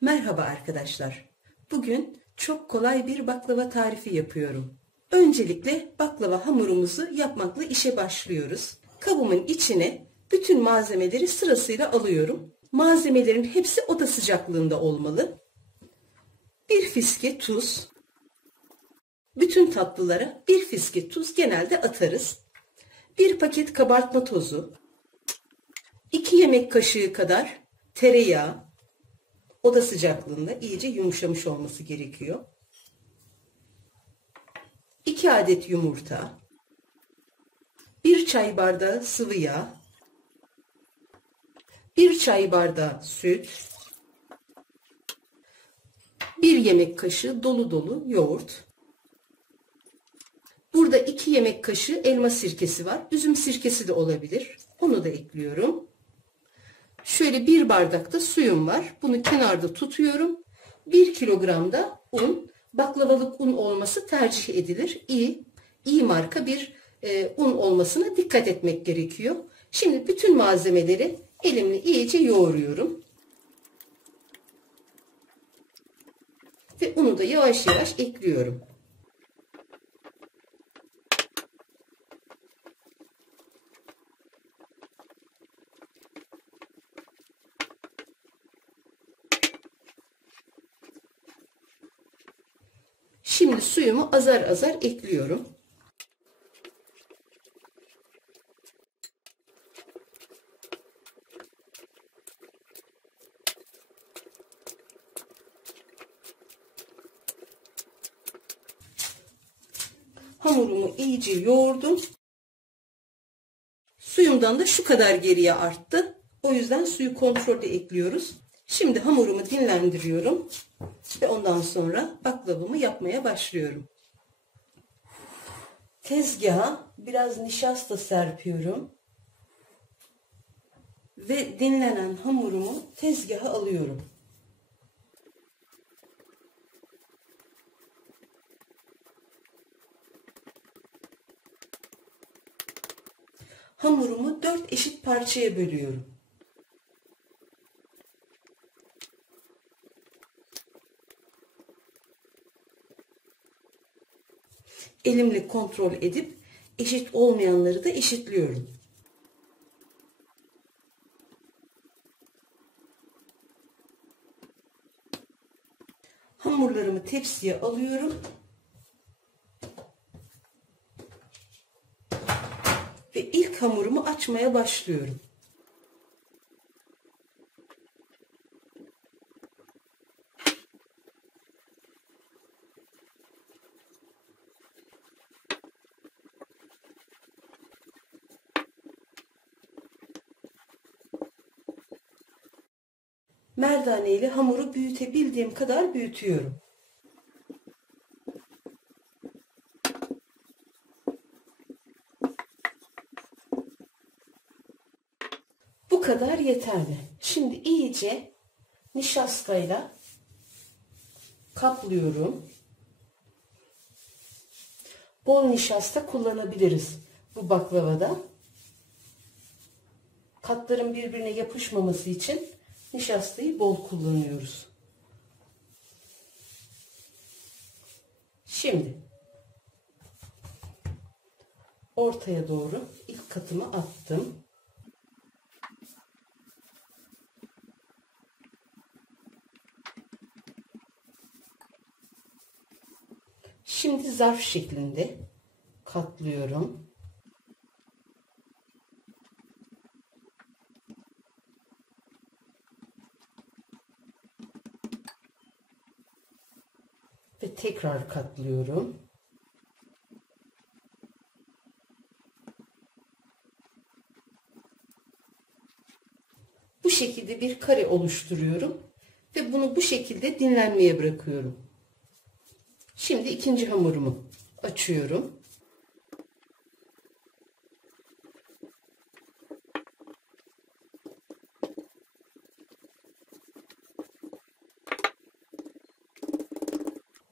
Merhaba arkadaşlar. Bugün çok kolay bir baklava tarifi yapıyorum. Öncelikle baklava hamurumuzu yapmakla işe başlıyoruz. Kabımın içine bütün malzemeleri sırasıyla alıyorum. Malzemelerin hepsi oda sıcaklığında olmalı. Bir fiske tuz. Bütün tatlılara bir fiske tuz genelde atarız. Bir paket kabartma tozu. 2 yemek kaşığı kadar tereyağı. Oda sıcaklığında iyice yumuşamış olması gerekiyor. 2 adet yumurta, 1 çay bardağı sıvı yağ, 1 çay bardağı süt, 1 yemek kaşığı dolu dolu yoğurt. Burada 2 yemek kaşığı elma sirkesi var. Üzüm sirkesi de olabilir. Onu da ekliyorum. Şöyle 1 bardak da suyum var. Bunu kenarda tutuyorum. 1 kilogram da un. Baklavalık un olması tercih edilir. İyi marka bir un olmasına dikkat etmek gerekiyor. Şimdi bütün malzemeleri elimle iyice yoğuruyorum. Ve unu da yavaş yavaş ekliyorum. Şimdi suyumu azar azar ekliyorum. Hamurumu iyice yoğurdum. Suyumdan da şu kadar geriye arttı. O yüzden suyu kontrollü ekliyoruz. Şimdi hamurumu dinlendiriyorum. Ve ondan sonra baklavamı yapmaya başlıyorum. Tezgaha biraz nişasta serpiyorum. Ve dinlenen hamurumu tezgaha alıyorum. Hamurumu 4 eşit parçaya bölüyorum. Elimle kontrol edip eşit olmayanları da eşitliyorum. Hamurlarımı tepsiye alıyorum. Ve ilk hamurumu açmaya başlıyorum. Merdane ile hamuru büyütebildiğim kadar büyütüyorum. Bu kadar yeterli. Şimdi iyice nişastayla kaplıyorum. Bol nişasta kullanabiliriz bu baklavada. Katların birbirine yapışmaması için nişastayı bol kullanıyoruz. Şimdi ortaya doğru ilk katımı attım. Şimdi zarf şeklinde katlıyorum. Ve tekrar katlıyorum. Bu şekilde bir kare oluşturuyorum ve bunu bu şekilde dinlenmeye bırakıyorum. Şimdi ikinci hamurumu açıyorum.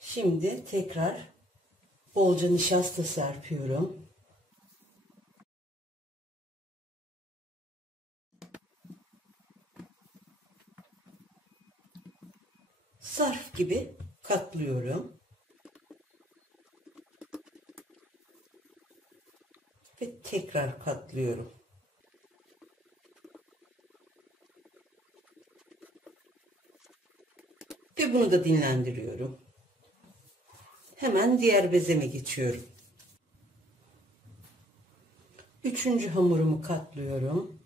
Şimdi tekrar bolca nişasta serpiyorum. Zarf gibi katlıyorum. Ve tekrar katlıyorum. Ve bunu da dinlendiriyorum. Hemen diğer bezeme geçiyorum. Üçüncü hamurumu katlıyorum.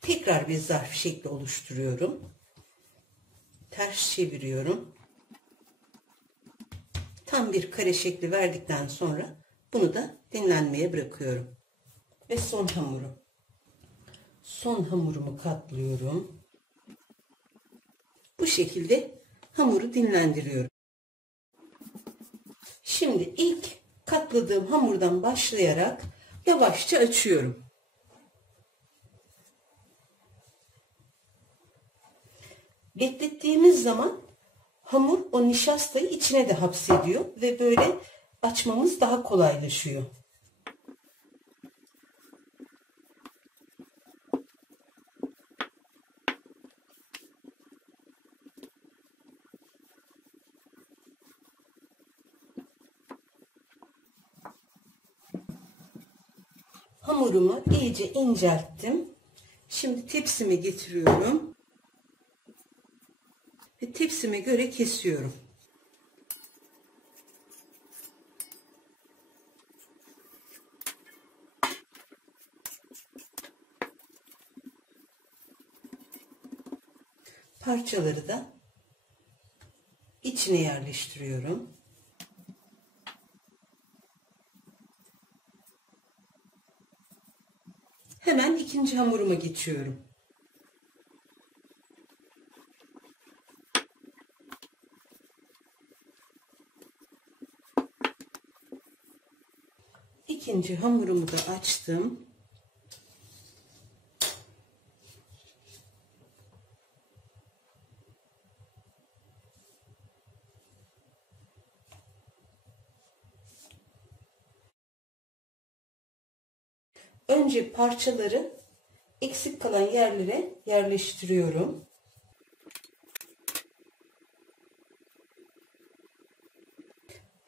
Tekrar bir zarf şekli oluşturuyorum. Ters çeviriyorum. Tam bir kare şekli verdikten sonra bunu da dinlenmeye bırakıyorum. Ve son hamurum. Son hamurumu katlıyorum. Bu şekilde hamuru dinlendiriyorum. Şimdi ilk katladığım hamurdan başlayarak yavaşça açıyorum. Beklettiğimiz zaman hamur o nişastayı içine de hapsediyor ve böyle açmamız daha kolaylaşıyor. Hamurumu iyice incelttim. Şimdi tepsime getiriyorum. Ve tepsime göre kesiyorum. Parçaları da içine yerleştiriyorum. Hemen ikinci hamuruma geçiyorum. İkinci hamurumu da açtım. Önce parçaları eksik kalan yerlere yerleştiriyorum.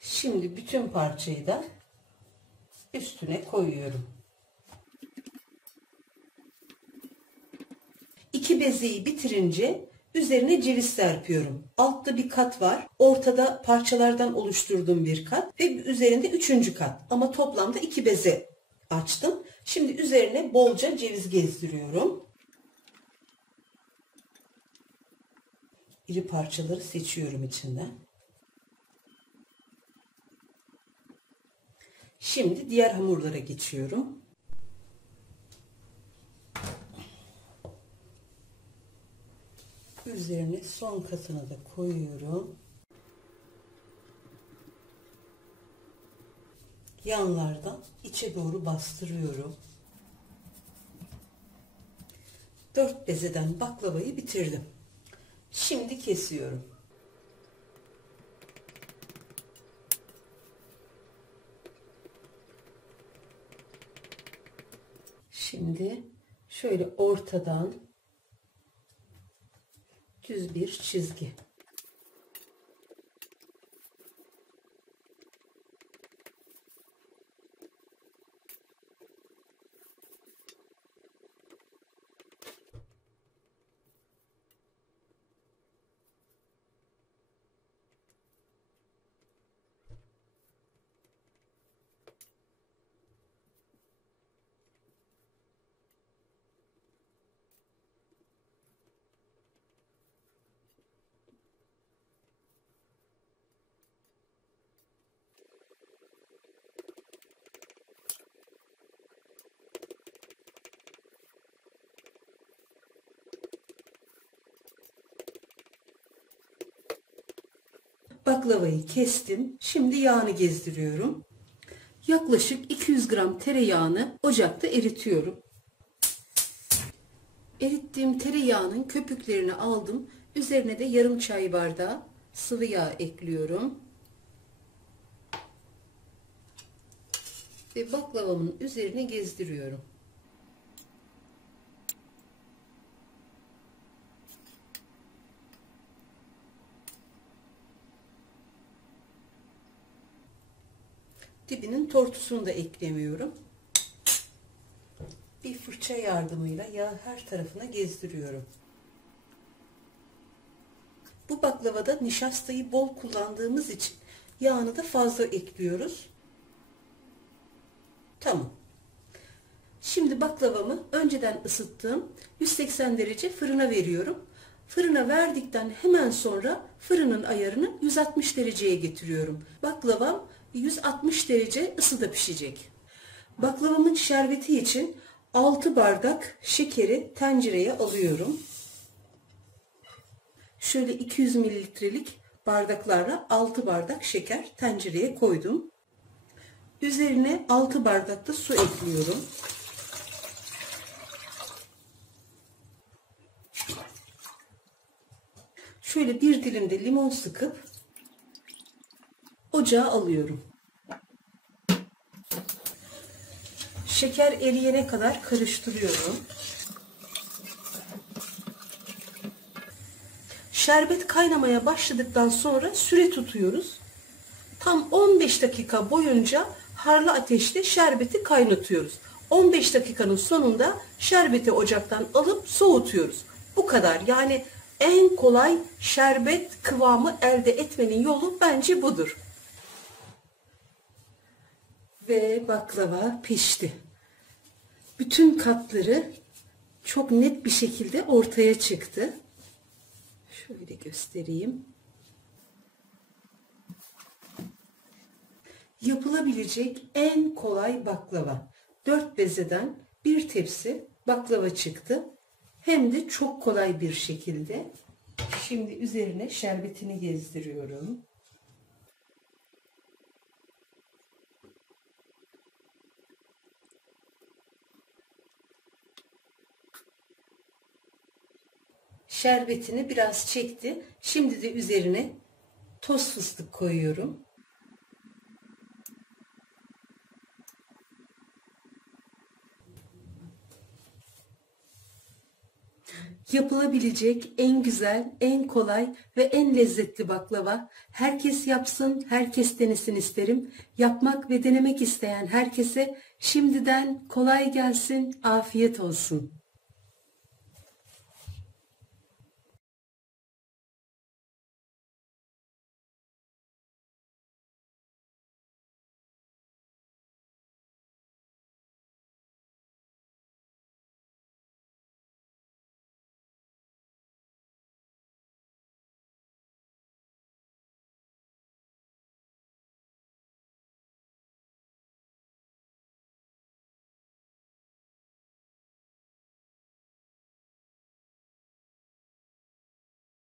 Şimdi bütün parçayı da üstüne koyuyorum. İki bezeyi bitirince üzerine ceviz serpiyorum. Altta bir kat var. Ortada parçalardan oluşturduğum bir kat ve üzerinde üçüncü kat. Ama toplamda iki beze açtım. Şimdi üzerine bolca ceviz gezdiriyorum. İri parçaları seçiyorum içinden. Şimdi diğer hamurlara geçiyorum. Üzerine son katını da koyuyorum. Yanlardan içe doğru bastırıyorum. 4 bezeden baklavayı bitirdim. Şimdi kesiyorum. Şimdi şöyle ortadan düz bir çizgi. Baklavayı kestim. Şimdi yağını gezdiriyorum. Yaklaşık 200 gram tereyağını ocakta eritiyorum. Erittiğim tereyağının köpüklerini aldım. Üzerine de yarım çay bardağı sıvı yağ ekliyorum. Ve baklavamın üzerine gezdiriyorum. Dibinin tortusunu da eklemiyorum. Bir fırça yardımıyla yağı her tarafına gezdiriyorum. Bu baklavada nişastayı bol kullandığımız için yağını da fazla ekliyoruz. Tamam. Şimdi baklavamı önceden ısıttığım 180 derece fırına veriyorum. Fırına verdikten hemen sonra fırının ayarını 160 dereceye getiriyorum. Baklavam 160 derece ısıda pişecek. Baklavamın şerbeti için 6 bardak şekeri tencereye alıyorum. Şöyle 200 mililitrelik bardaklarla 6 bardak şeker tencereye koydum. Üzerine 6 bardak da su ekliyorum. Şöyle bir dilim de limon sıkıp ocağa alıyorum. Şeker eriyene kadar karıştırıyorum. Şerbet kaynamaya başladıktan sonra süre tutuyoruz. Tam 15 dakika boyunca harlı ateşte şerbeti kaynatıyoruz. 15 dakikanın sonunda şerbeti ocaktan alıp soğutuyoruz. Bu kadar. Yani en kolay şerbet kıvamı elde etmenin yolu bence budur. Ve baklava pişti. Bütün katları çok net bir şekilde ortaya çıktı. Şöyle göstereyim. Yapılabilecek en kolay baklava. 4 bezeden bir tepsi baklava çıktı. Hem de çok kolay bir şekilde. Şimdi üzerine şerbetini gezdiriyorum. Şerbetini biraz çekti. Şimdi de üzerine toz fıstık koyuyorum. Yapılabilecek en güzel, en kolay ve en lezzetli baklava. Herkes yapsın, herkes denesin isterim. Yapmak ve denemek isteyen herkese şimdiden kolay gelsin, afiyet olsun.